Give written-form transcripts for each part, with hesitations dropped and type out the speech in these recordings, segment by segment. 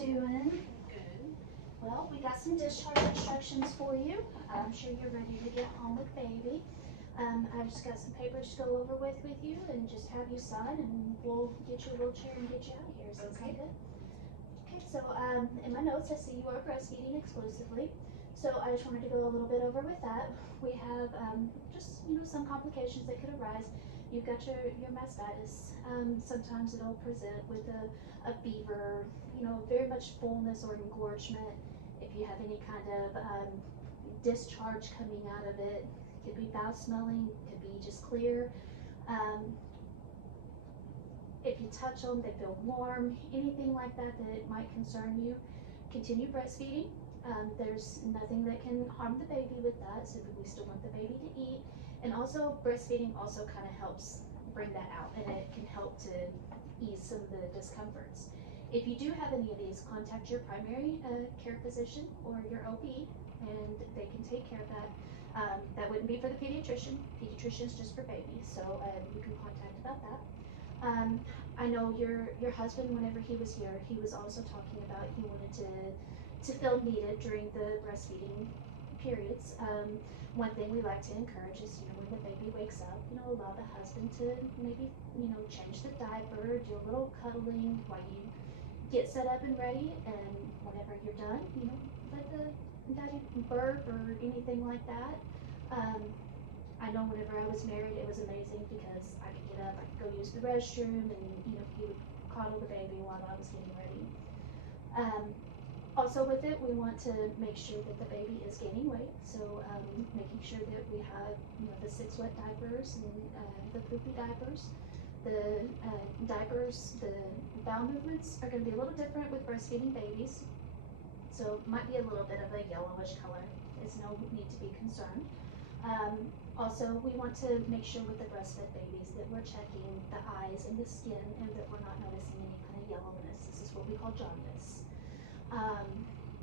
you doing? Good. Well, we got some discharge instructions for you. I'm sure you're ready to get home with baby. I've just got some papers to go over with you and just have you sign, and we'll get your wheelchair and get you out of here. Is that sound good? Okay, so in my notes I see you are breastfeeding exclusively. So I just wanted to go a little bit over with that. We have just some complications that could arise. You've got your mastitis. Sometimes it'll present with a fever, very much fullness or engorgement. If you have any kind of discharge coming out of it, could be foul smelling, could be just clear. If you touch them, they feel warm, anything like that that might concern you, continue breastfeeding. There's nothing that can harm the baby with that, so we still want the baby to eat. And also, breastfeeding also kind of helps bring that out, and it can help to ease some of the discomforts. If you do have any of these, contact your primary care physician or your OB, and they can take care of that. That wouldn't be for the pediatrician. Pediatrician's just for babies, so you can contact about that. I know your husband, whenever he was here, he was also talking about he wanted to feel needed during the breastfeeding periods. One thing we like to encourage is, when the baby wakes up, allow the husband to maybe, change the diaper, do a little cuddling while you get set up and ready, and whenever you're done, let the daddy burp or anything like that. I know whenever I was married, it was amazing because I could get up, I could go use the restroom, and he would coddle the baby while I was getting ready. Also with it, we want to make sure that the baby is gaining weight, so making sure that we have the 6 wet diapers and the poopy diapers. The diapers, the bowel movements are going to be a little different with breastfeeding babies, so it might be a little bit of a yellowish color. There's no need to be concerned. Also, we want to make sure with the breastfed babies that we're checking the eyes and the skin, and that we're not noticing any kind of yellowness. This is what we call jaundice.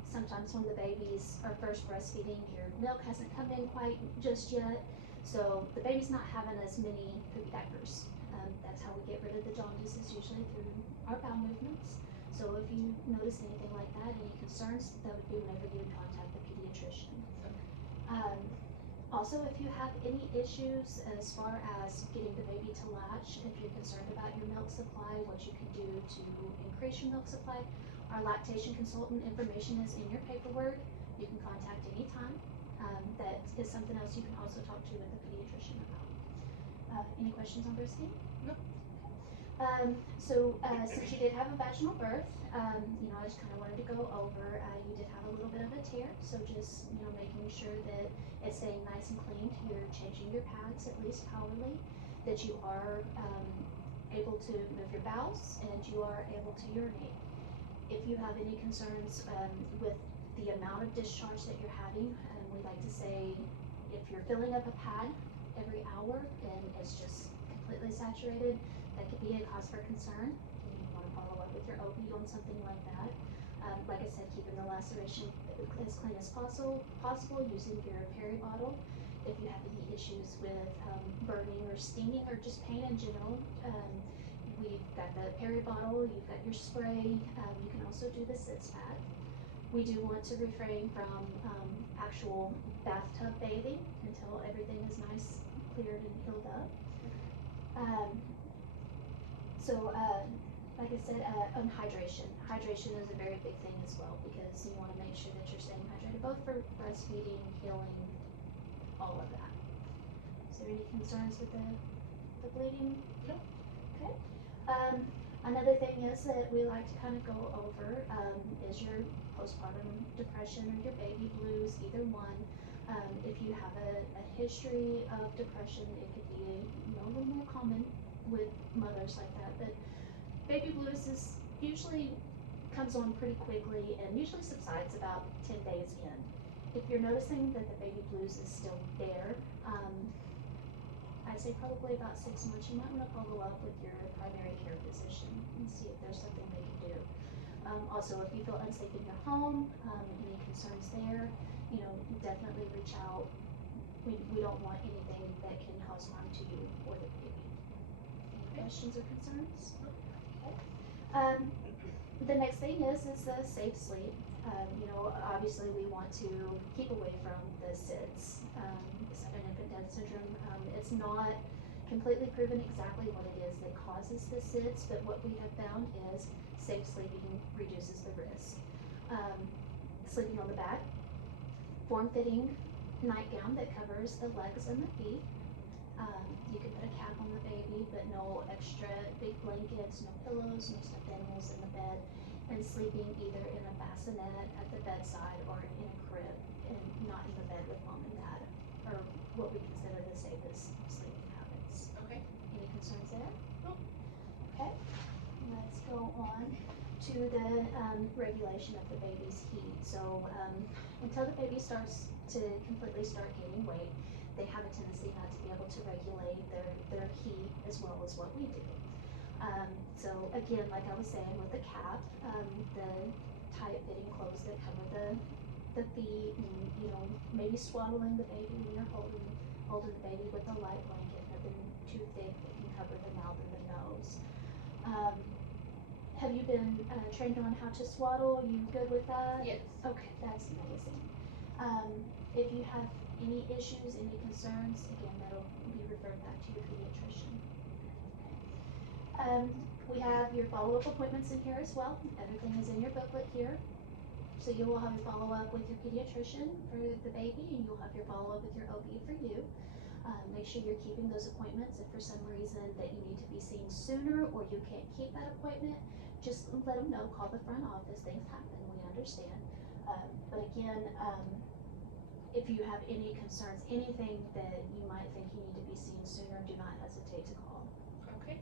Sometimes when the babies are first breastfeeding, your milk hasn't come in quite just yet, so the baby's not having as many poopy diapers. That's how we get rid of the jaundice, is usually through our bowel movements. So if you notice anything like that, any concerns, that would be whenever you would contact the pediatrician. Also, if you have any issues as far as getting the baby to latch, if you're concerned about your milk supply, what you can do to increase your milk supply, our lactation consultant information is in your paperwork. You can contact anytime. That is something else you can also talk to with the pediatrician about. Any questions on breastfeeding? No. Since you did have a vaginal birth, I just kind of wanted to go over, you did have a little bit of a tear, so just, making sure that it's staying nice and clean, you're changing your pads at least hourly, that you are able to move your bowels, and you are able to urinate. If you have any concerns with the amount of discharge that you're having, we like to say if you're filling up a pad every hour and it's just completely saturated, that could be a cause for concern. You want to follow up with your OB on something like that. Like I said, keeping the laceration as clean as possible, using your peri bottle. If you have any issues with burning or stinging or just pain in general, we've got the peri bottle, you've got your spray, you can also do the sitz pad. We do want to refrain from actual bathtub bathing until everything is nice, cleared, and healed up. Like I said, on hydration. Hydration is a very big thing as well, because you want to make sure that you're staying hydrated, both for breastfeeding, healing, all of that. Is there any concerns with the bleeding? No. Okay. Another thing is that we like to kind of go over is your postpartum depression or your baby blues, either one. If you have a history of depression, it could be a little more common with mothers like that, but baby blues usually comes on pretty quickly and usually subsides about 10 days in. If you're noticing that the baby blues is still there, I'd say probably about 6 months, you might want to follow up with your primary care physician and see if there's something they can do. Also, if you feel unsafe in your home, any concerns there, definitely reach out. We don't want anything that can cause harm to you or the baby. Any questions or concerns? Okay. The next thing is the safe sleep. You know, obviously we want to keep away from the SIDS, sudden infant death syndrome. It's not completely proven exactly what it is that causes the SIDS, but what we have found is safe sleeping reduces the risk. Sleeping on the back, form-fitting nightgown that covers the legs and the feet. You can put a cap on the baby, but no extra big blankets, no pillows, no stuffed animals in the bed, and sleeping either in a bassinet at the bedside or in a crib, and not in the bed with mom and dad, or what we consider the safest sleeping habits. Okay. Any concerns there? Nope. Okay, let's go on to the regulation of the baby's heat. So until the baby starts to completely start gaining weight, they have a tendency not to be able to regulate their heat as well as what we do. So again, like I was saying with the cap, the tight-fitting clothes that cover the feet, and you know, maybe swaddling the baby when you're holding the baby with a light blanket, nothing too thick that can cover the mouth and the nose. Have you been trained on how to swaddle? Are you good with that? Yes. Okay, that's amazing. If you have any issues, any concerns, again, that'll be referred back to your pediatrician. We have your follow-up appointments in here as well. Everything is in your booklet here. So you will have your follow-up with your pediatrician for the baby, and you'll have your follow-up with your OB for you. Make sure you're keeping those appointments. If for some reason that you need to be seen sooner or you can't keep that appointment, just let them know, call the front office. Things happen, we understand. But again, if you have any concerns, anything that you might think you need to be seen sooner, do not hesitate to call. Okay.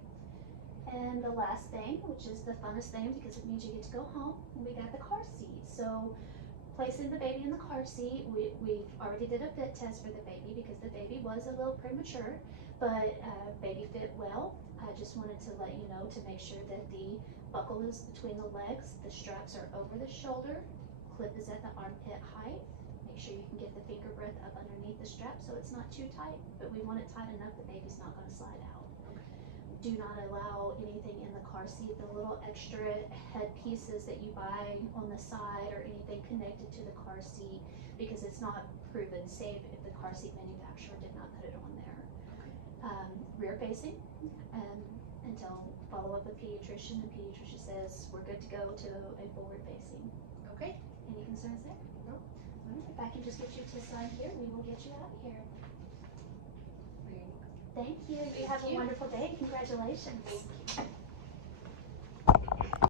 And the last thing, which is the funnest thing because it means you get to go home, we got the car seat. So placing the baby in the car seat, we've already did a fit test for the baby because the baby was a little premature, but baby fit well. I just wanted to let you know to make sure that the buckle is between the legs, the straps are over the shoulder, clip is at the armpit height. Make sure you can get the finger breadth up underneath the strap so it's not too tight, but we want it tight enough the baby's not going to slide out. Do not allow anything in the car seat, the little extra head pieces that you buy on the side or anything connected to the car seat, because it's not proven safe if the car seat manufacturer did not put it on there. Rear facing until follow up with pediatrician. The pediatrician says we're good to go to a forward facing. Okay. Any concerns there? No. If I can just get you to sign here, we will get you out of here. Thank you. You have a wonderful day. Congratulations. Thank you.